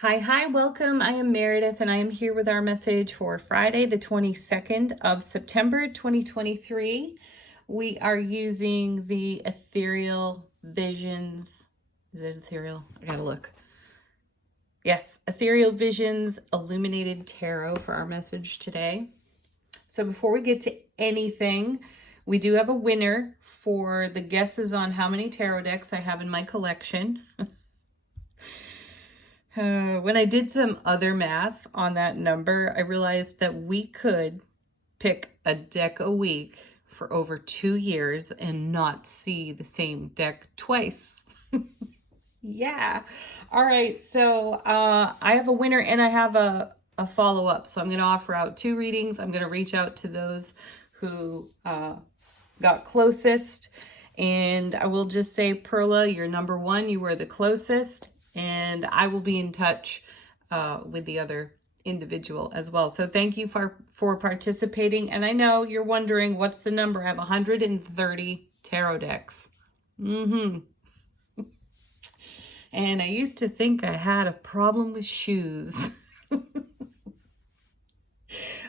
Hi, welcome. I am Meredith and I am here with our message for Friday, the 22nd of September, 2023. We are using the Ethereal Visions. Is it ethereal? I gotta look. Yes, Ethereal Visions Illuminated Tarot for our message today. So before we get to anything, we do have a winner for the guesses on how many tarot decks I have in my collection. When I did some other math on that number, I realized that we could pick a deck a week for over 2 years and not see the same deck twice. Yeah. All right. So I have a winner and I have a follow-up. So I'm going to offer out 2 readings. I'm going to reach out to those who got closest. And I will just say, Perla, you're number 1. You were the closest. And I will be in touch with the other individual as well. So thank you for participating. And I know you're wondering, what's the number? I have 130 tarot decks. And I used to think I had a problem with shoes. All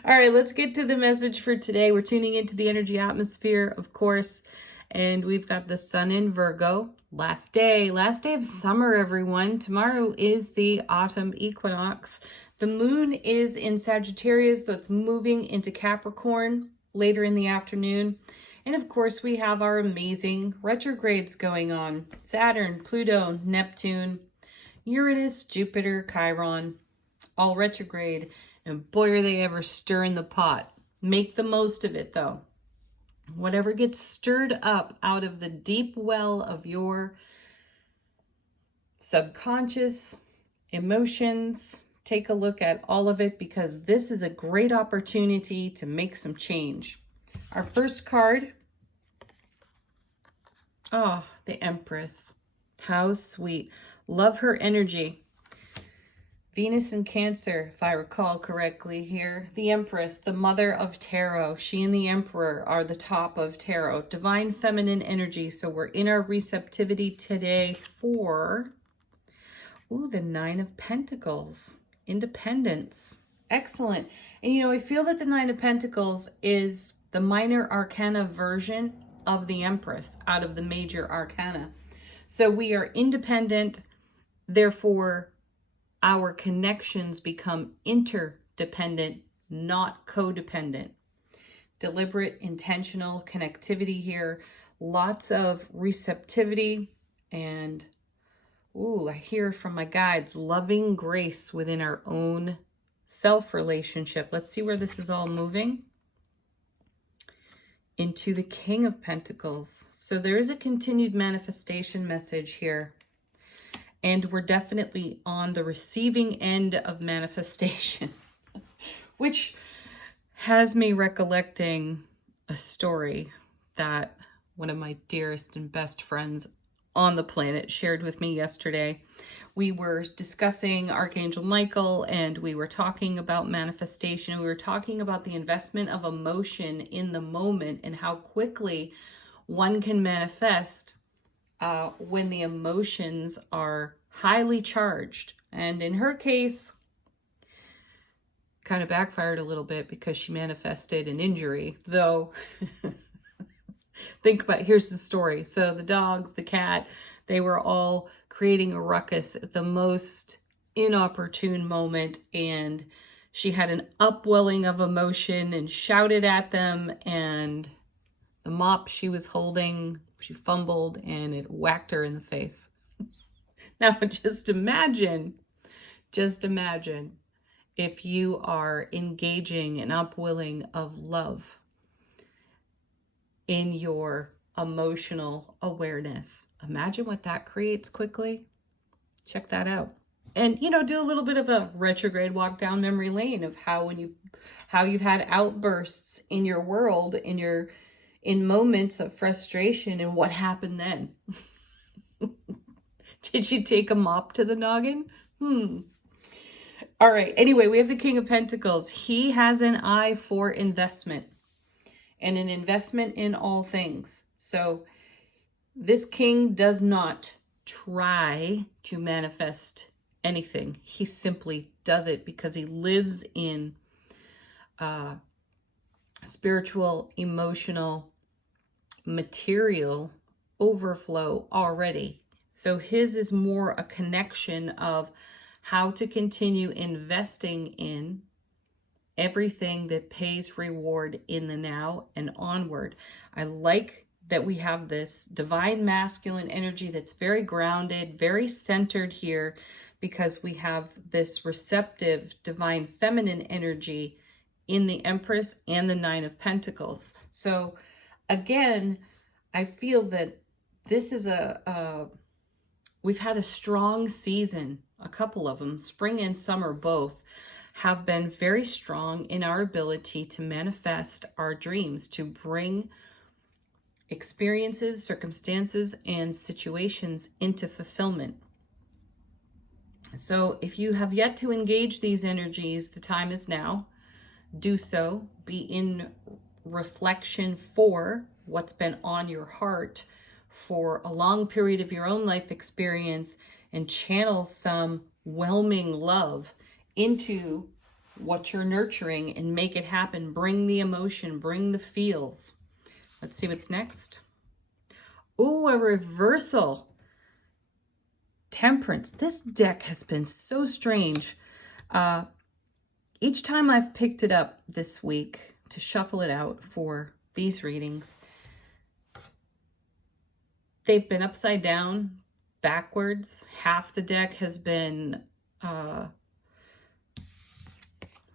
right, let's get to the message for today. We're tuning into the energy atmosphere, of course, and we've got the sun in Virgo. Last day of summer, everyone. Tomorrow is the autumn equinox. The moon is in Sagittarius, so it's moving into Capricorn later in the afternoon. And of course, we have our amazing retrogrades going on. Saturn, Pluto, Neptune, Uranus, Jupiter, Chiron, all retrograde. And boy, are they ever stirring the pot. Make the most of it, though. Whatever gets stirred up out of the deep well of your subconscious emotions, take a look at all of it, because this is a great opportunity to make some change. Our first card, oh, the Empress. How sweet. Love her energy. Venus in Cancer, if I recall correctly here. The Empress, the mother of tarot. She and the Emperor are the top of tarot. Divine feminine energy. So we're in our receptivity today for, the 9 of Pentacles. Independence. Excellent. And I feel that the 9 of Pentacles is the minor arcana version of the Empress out of the major arcana. So we are independent, therefore our connections become interdependent, not codependent. Deliberate, intentional connectivity here. Lots of receptivity and, I hear from my guides, loving grace within our own self-relationship. Let's see where this is all moving. Into the King of Pentacles. So there is a continued manifestation message here. And we're definitely on the receiving end of manifestation, which has me recollecting a story that one of my dearest and best friends on the planet shared with me yesterday. We were discussing Archangel Michael and we were talking about manifestation. We were talking about the investment of emotion in the moment and how quickly one can manifest when the emotions are highly charged. And in her case, kind of backfired a little bit because she manifested an injury, though. Think about, here's the story. So the dogs, the cat, they were all creating a ruckus at the most inopportune moment, and she had an upwelling of emotion and shouted at them, and the mop she was holding, she fumbled and it whacked her in the face. Now just imagine if you are engaging an upwelling of love in your emotional awareness. Imagine what that creates quickly. Check that out. And, do a little bit of a retrograde walk down memory lane of how you've had outbursts in your world, in moments of frustration, and what happened then. Did she take a mop to the noggin? All right. Anyway, we have the King of Pentacles. He has an eye for investment and an investment in all things. So this king does not try to manifest anything. He simply does it because he lives in spiritual, emotional, material overflow already. So his is more a connection of how to continue investing in everything that pays reward in the now and onward. I like that we have this divine masculine energy that's very grounded, very centered here, because we have this receptive divine feminine energy in the Empress and the Nine of Pentacles. So again, I feel that this is we've had a strong season. A couple of them, spring and summer both, have been very strong in our ability to manifest our dreams, to bring experiences, circumstances, and situations into fulfillment. So if you have yet to engage these energies, the time is now. Do so. Be in reflection for what's been on your heart for a long period of your own life experience, and channel some whelming love into what you're nurturing and make it happen. Bring the emotion, bring the feels. Let's see what's next. Oh, a reversal. Temperance. This deck has been so strange. Each time I've picked it up this week to shuffle it out for these readings, they've been upside down, backwards. Half the deck has been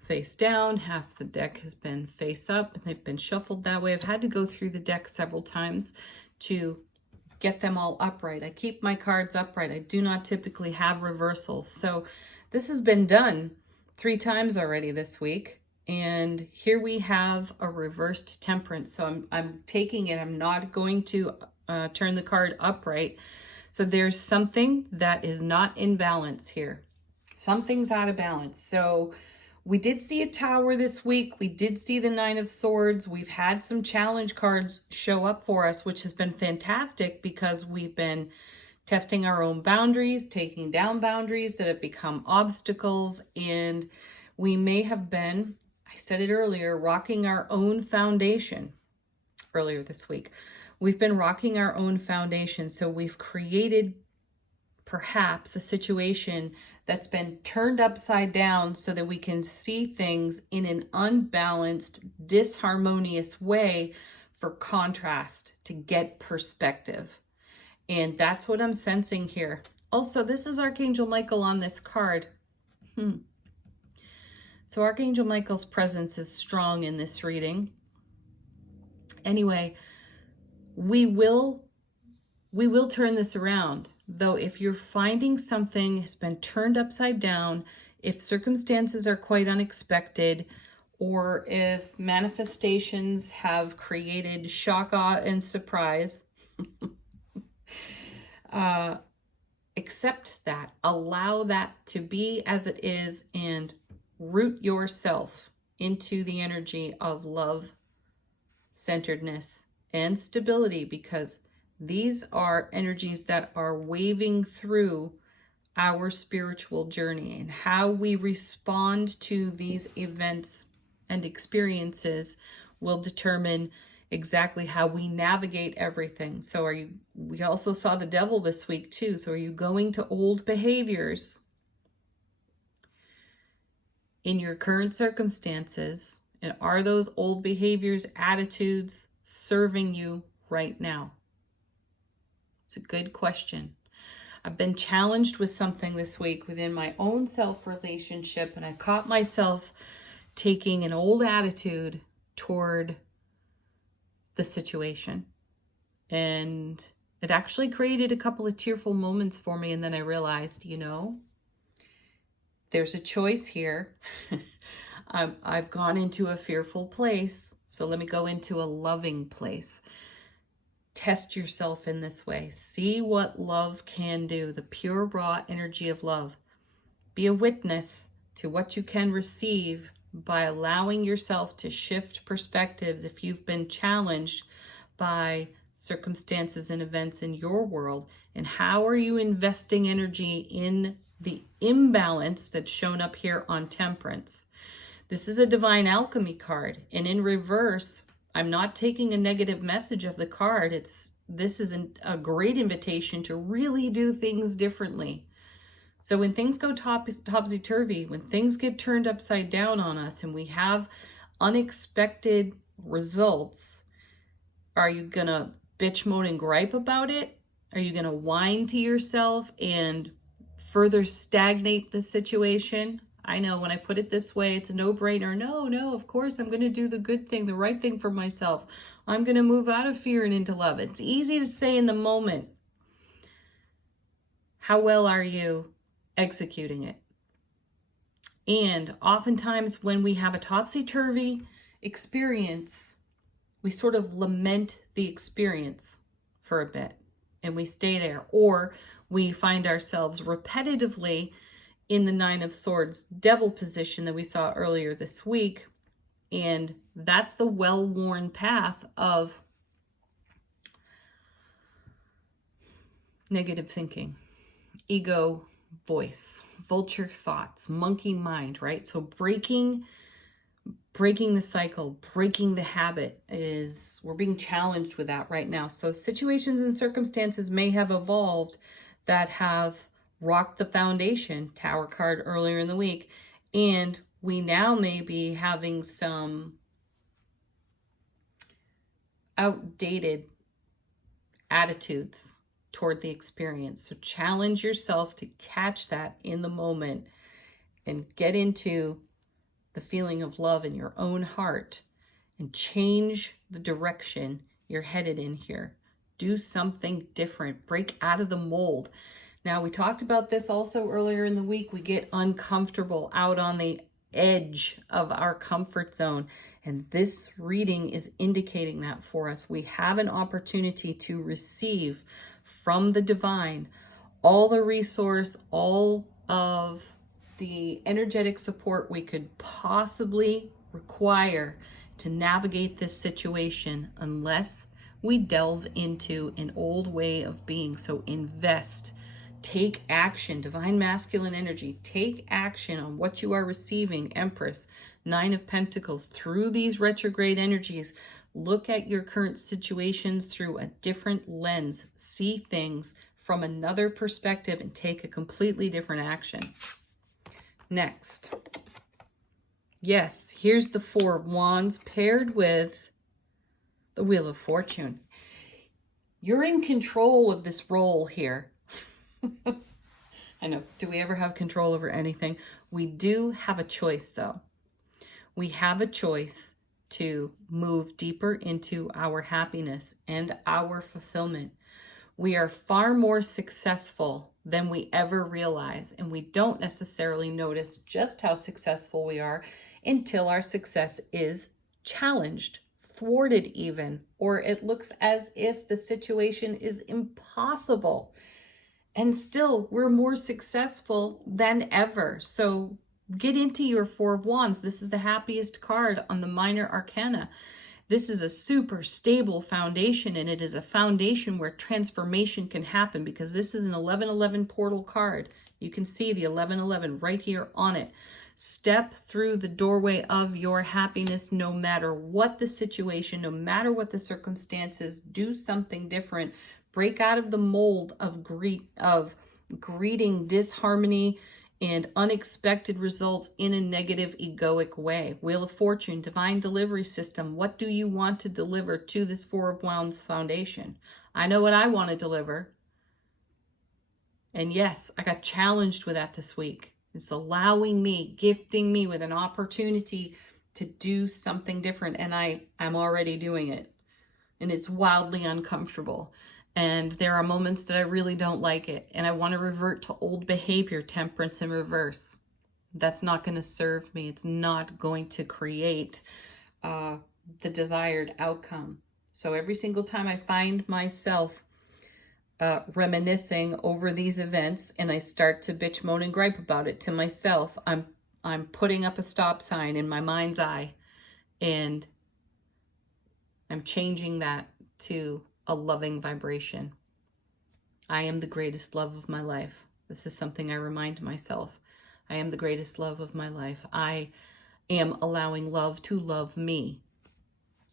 face down, half the deck has been face up, and they've been shuffled that way. I've had to go through the deck several times to get them all upright. I keep my cards upright. I do not typically have reversals. So this has been done 3 times already this week. And here we have a reversed Temperance. So I'm taking it. I'm not going to turn the card upright. So there's something that is not in balance here. Something's out of balance. So we did see a Tower this week. We did see the Nine of Swords. We've had some challenge cards show up for us, which has been fantastic because we've been testing our own boundaries, taking down boundaries that have become obstacles, and we may have been, I said it earlier, rocking our own foundation earlier this week. We've been rocking our own foundation, so we've created perhaps a situation that's been turned upside down so that we can see things in an unbalanced, disharmonious way for contrast, to get perspective. And that's what I'm sensing here. Also, this is Archangel Michael on this card. So Archangel Michael's presence is strong in this reading. Anyway, we will turn this around. Though if you're finding something has been turned upside down, if circumstances are quite unexpected, or if manifestations have created shock, awe, and surprise, accept that. Allow that to be as it is, and root yourself into the energy of love, centeredness, and stability, because these are energies that are waving through our spiritual journey, and how we respond to these events and experiences will determine exactly how we navigate everything. So we also saw the Devil this week too. So are you going to old behaviors in your current circumstances? And are those old behaviors, attitudes serving you right now? It's a good question. I've been challenged with something this week within my own self-relationship, and I caught myself taking an old attitude toward the situation. And it actually created a couple of tearful moments for me, and then I realized, there's a choice here. I've gone into a fearful place, so let me go into a loving place. Test yourself in this way. See what love can do, the pure, raw energy of love. Be a witness to what you can receive by allowing yourself to shift perspectives if you've been challenged by circumstances and events in your world. And how are you investing energy in the imbalance that's shown up here on Temperance. This is a Divine Alchemy card, and in reverse, I'm not taking a negative message of the card. This is a great invitation to really do things differently. So when things go topsy-turvy, when things get turned upside down on us and we have unexpected results, are you going to bitch, moan, and gripe about it? Are you going to whine to yourself and further stagnate the situation? I know when I put it this way, it's a no-brainer. No, of course, I'm going to do the good thing, the right thing for myself. I'm going to move out of fear and into love. It's easy to say in the moment. How well are you executing it? And oftentimes when we have a topsy-turvy experience, we sort of lament the experience for a bit and we stay there, or we find ourselves repetitively in the Nine of Swords devil position that we saw earlier this week. And that's the well-worn path of negative thinking, ego voice, vulture thoughts, monkey mind, right? So breaking the cycle, breaking the habit we're being challenged with that right now. So situations and circumstances may have evolved that have rocked the foundation, Tower card earlier in the week, and we now may be having some outdated attitudes toward the experience. So challenge yourself to catch that in the moment and get into the feeling of love in your own heart and change the direction you're headed in here. Do something different. Break out of the mold. Now, we talked about this also earlier in the week. We get uncomfortable out on the edge of our comfort zone. And this reading is indicating that for us. We have an opportunity to receive from the divine all the resource, all of the energetic support we could possibly require to navigate this situation, unless we delve into an old way of being. So invest, take action, divine masculine energy, take action on what you are receiving, Empress, Nine of Pentacles, through these retrograde energies. Look at your current situations through a different lens, see things from another perspective, and take a completely different action. Next, yes, here's the Four of Wands paired with the Wheel of Fortune. You're in control of this role here. I know, do we ever have control over anything? We do have a choice, though. We have a choice to move deeper into our happiness and our fulfillment. We are far more successful than we ever realize, and we don't necessarily notice just how successful we are until our success is challenged, thwarted even, or it looks as if the situation is impossible. And still, we're more successful than ever. So get into your Four of Wands. This is the happiest card on the Minor Arcana. This is a super stable foundation, and it is a foundation where transformation can happen, because this is an 1111 portal card. You can see the 1111 right here on it. Step through the doorway of your happiness, no matter what the situation, no matter what the circumstances. Do something different. Break out of the mold of greeting disharmony and unexpected results in a negative, egoic way. Wheel of Fortune, divine delivery system. What do you want to deliver to this Four of Wands foundation? I know what I want to deliver. And yes, I got challenged with that this week. It's allowing me, gifting me with an opportunity to do something different. And I'm already doing it. And it's wildly uncomfortable. And there are moments that I really don't like it. And I want to revert to old behavior, Temperance in reverse. That's not going to serve me. It's not going to create the desired outcome. So every single time I find myself reminiscing over these events and I start to bitch, moan, and gripe about it to myself, I'm putting up a stop sign in my mind's eye, and I'm changing that to a loving vibration. I am the greatest love of my life. This is something I remind myself. I am the greatest love of my life. I am allowing love to love me,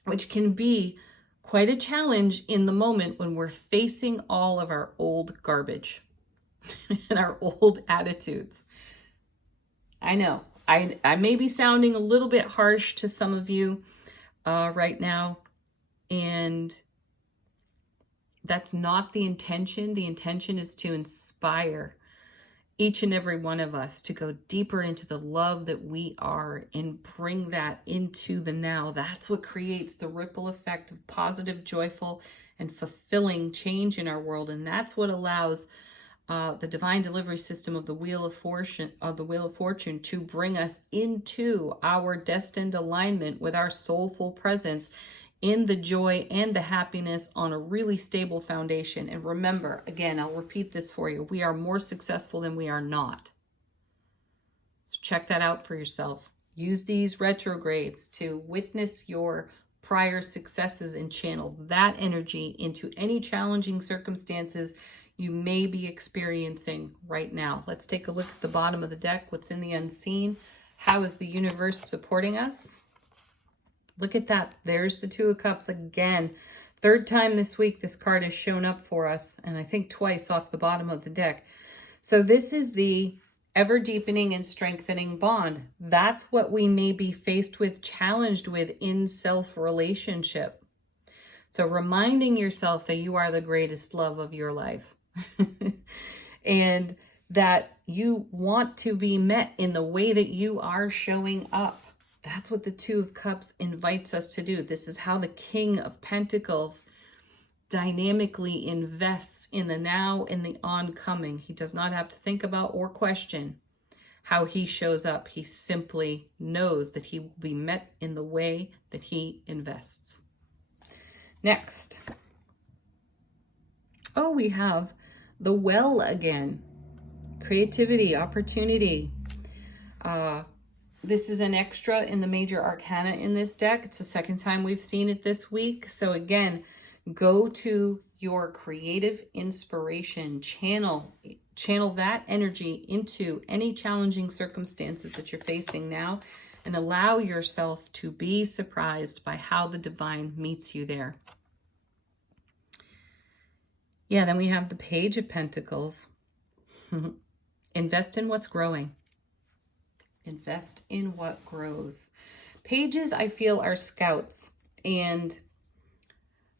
which can be quite a challenge in the moment when we're facing all of our old garbage and our old attitudes. I know I may be sounding a little bit harsh to some of you right now, and that's not the intention. The intention is to inspire each and every one of us to go deeper into the love that we are and bring that into the now. That's what creates the ripple effect of positive, joyful, and fulfilling change in our world. And that's what allows the divine delivery system of the Wheel of Fortune to bring us into our destined alignment with our soulful presence in the joy and the happiness on a really stable foundation. And remember, again, I'll repeat this for you. We are more successful than we are not. So check that out for yourself. Use these retrogrades to witness your prior successes and channel that energy into any challenging circumstances you may be experiencing right now. Let's take a look at the bottom of the deck. What's in the unseen? How is the universe supporting us? Look at that. There's the Two of Cups again. Third time this week this card has shown up for us, and I think twice off the bottom of the deck. So this is the ever deepening and strengthening bond. That's what we may be faced with, challenged with in self-relationship. So reminding yourself that you are the greatest love of your life and that you want to be met in the way that you are showing up. That's what the Two of Cups invites us to do. This is how the King of Pentacles dynamically invests in the now and the oncoming. He does not have to think about or question how he shows up. He simply knows that he will be met in the way that he invests. Next. Oh, we have the Well again. Creativity, opportunity. This is an extra in the major arcana in this deck. It's the second time we've seen it this week. So again, go to your creative inspiration, channel that energy into any challenging circumstances that you're facing now, and allow yourself to be surprised by how the divine meets you there. Yeah, then we have the Page of Pentacles. Invest in what's growing. Invest in what grows. Pages, I feel, are scouts, and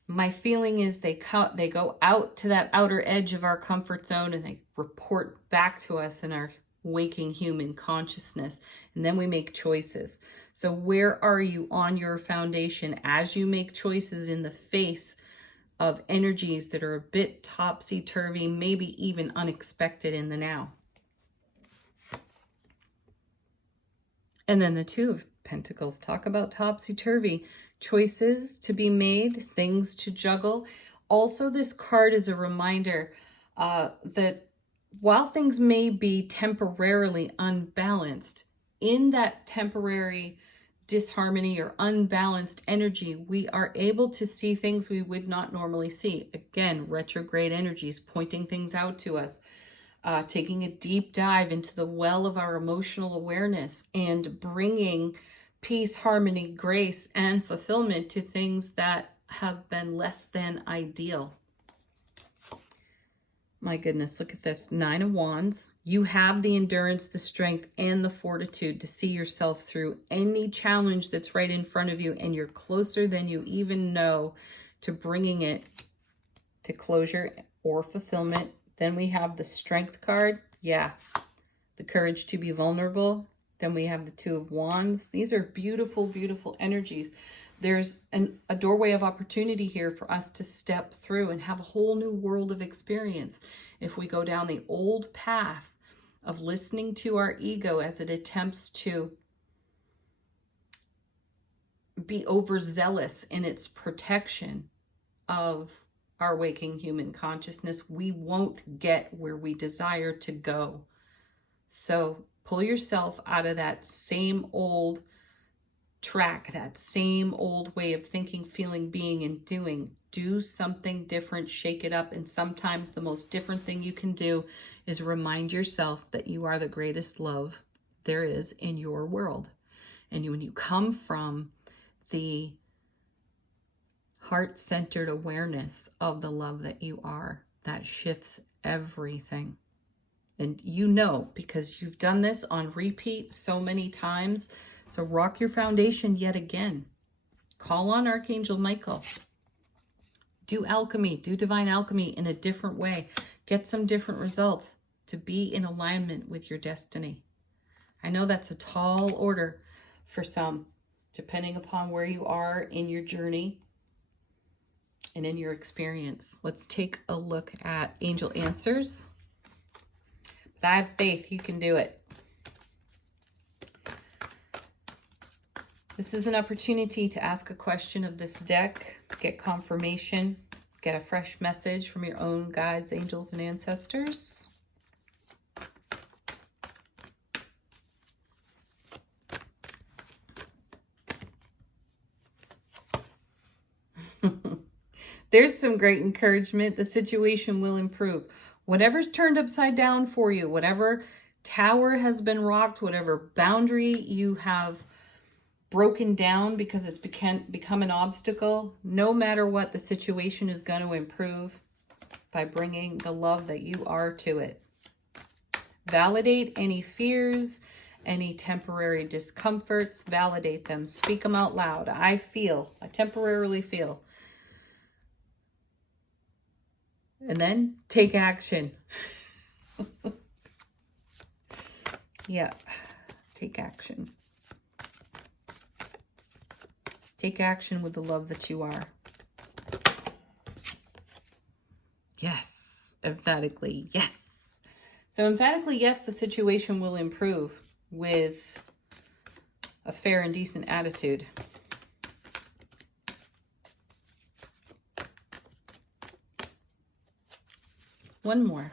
my feeling is they go out to that outer edge of our comfort zone and they report back to us in our waking human consciousness, and then we make choices. So where are you on your foundation as you make choices in the face of energies that are a bit topsy-turvy, maybe even unexpected in the now? And then the Two of Pentacles, talk about topsy-turvy, choices to be made, things to juggle. Also, this card is a reminder that while things may be temporarily unbalanced, in that temporary disharmony or unbalanced energy, we are able to see things we would not normally see. Again, retrograde energies pointing things out to us. Taking a deep dive into the well of our emotional awareness and bringing peace, harmony, grace, and fulfillment to things that have been less than ideal. My goodness, look at this. Nine of Wands. You have the endurance, the strength, and the fortitude to see yourself through any challenge that's right in front of you, and you're closer than you even know to bringing it to closure or fulfillment. Then we have the Strength card. Yeah, the courage to be vulnerable. Then we have the Two of Wands. These are beautiful, beautiful energies. There's a doorway of opportunity here for us to step through and have a whole new world of experience. If we go down the old path of listening to our ego as it attempts to be overzealous in its protection of our waking human consciousness, we won't get where we desire to go. So pull yourself out of that same old track, that same old way of thinking, feeling, being, and doing. Do something different, shake it up. And sometimes the most different thing you can do is remind yourself that you are the greatest love there is in your world. And when you come from the heart-centered awareness of the love that you are, that shifts everything. And you know, because you've done this on repeat so many times. So rock your foundation yet again. Call on Archangel Michael. Do alchemy, do divine alchemy in a different way. Get some different results to be in alignment with your destiny. I know that's a tall order for some, depending upon where you are in your journey and in your experience. Let's take a look at angel answers. But I have faith you can do it. This is an opportunity to ask a question of this deck, get confirmation, get a fresh message from your own guides, angels, and ancestors. There's some great encouragement. The situation will improve. Whatever's turned upside down for you, whatever tower has been rocked, whatever boundary you have broken down because it's become an obstacle, no matter what, the situation is going to improve by bringing the love that you are to it. Validate any fears, any temporary discomforts, validate them, speak them out loud. I temporarily feel. And then take action. Yeah, take action. Take action with the love that you are. Yes, emphatically, yes. So emphatically, yes, the situation will improve with a fair and decent attitude. One more.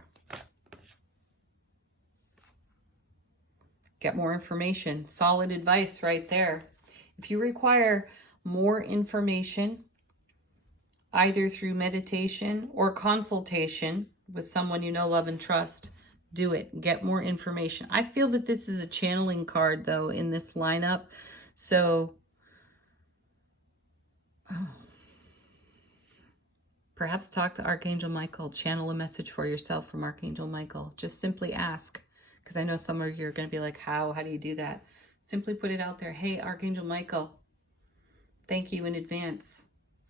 Get more information. Solid advice right there. If you require more information, either through meditation or consultation with someone you know, love, and trust, do it. Get more information. I feel that this is a channeling card, though, in this lineup. So, perhaps talk to Archangel Michael. Channel a message for yourself from Archangel Michael. Just simply ask, because I know some of you are going to be like, how do you do that? Simply put it out there. Hey, Archangel Michael, thank you in advance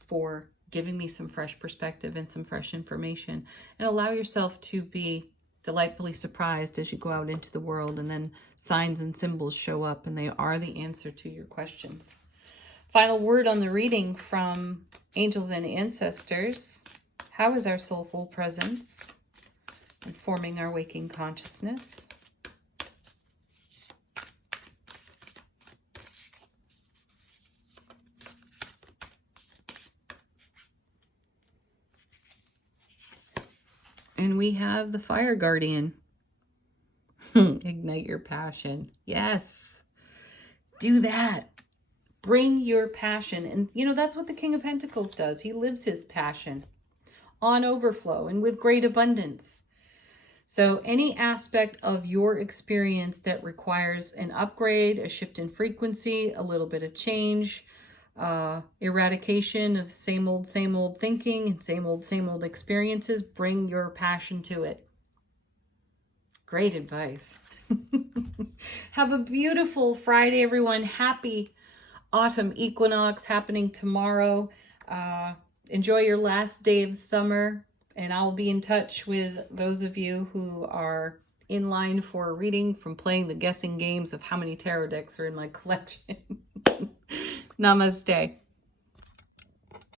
for giving me some fresh perspective and some fresh information. And allow yourself to be delightfully surprised as you go out into the world, and then signs and symbols show up and they are the answer to your questions. Final word on the reading from angels and ancestors. How is our soulful presence informing our waking consciousness? And we have the Fire Guardian. Ignite your passion. Yes. Do that. Bring your passion. And, you know, that's what the King of Pentacles does. He lives his passion on overflow and with great abundance. So any aspect of your experience that requires an upgrade, a shift in frequency, a little bit of change, eradication of same old thinking and same old experiences, bring your passion to it. Great advice. Have a beautiful Friday, everyone. Happy autumn equinox happening tomorrow. Enjoy your last day of summer, and I'll be in touch with those of you who are in line for a reading from playing the guessing games of how many tarot decks are in my collection. Namaste.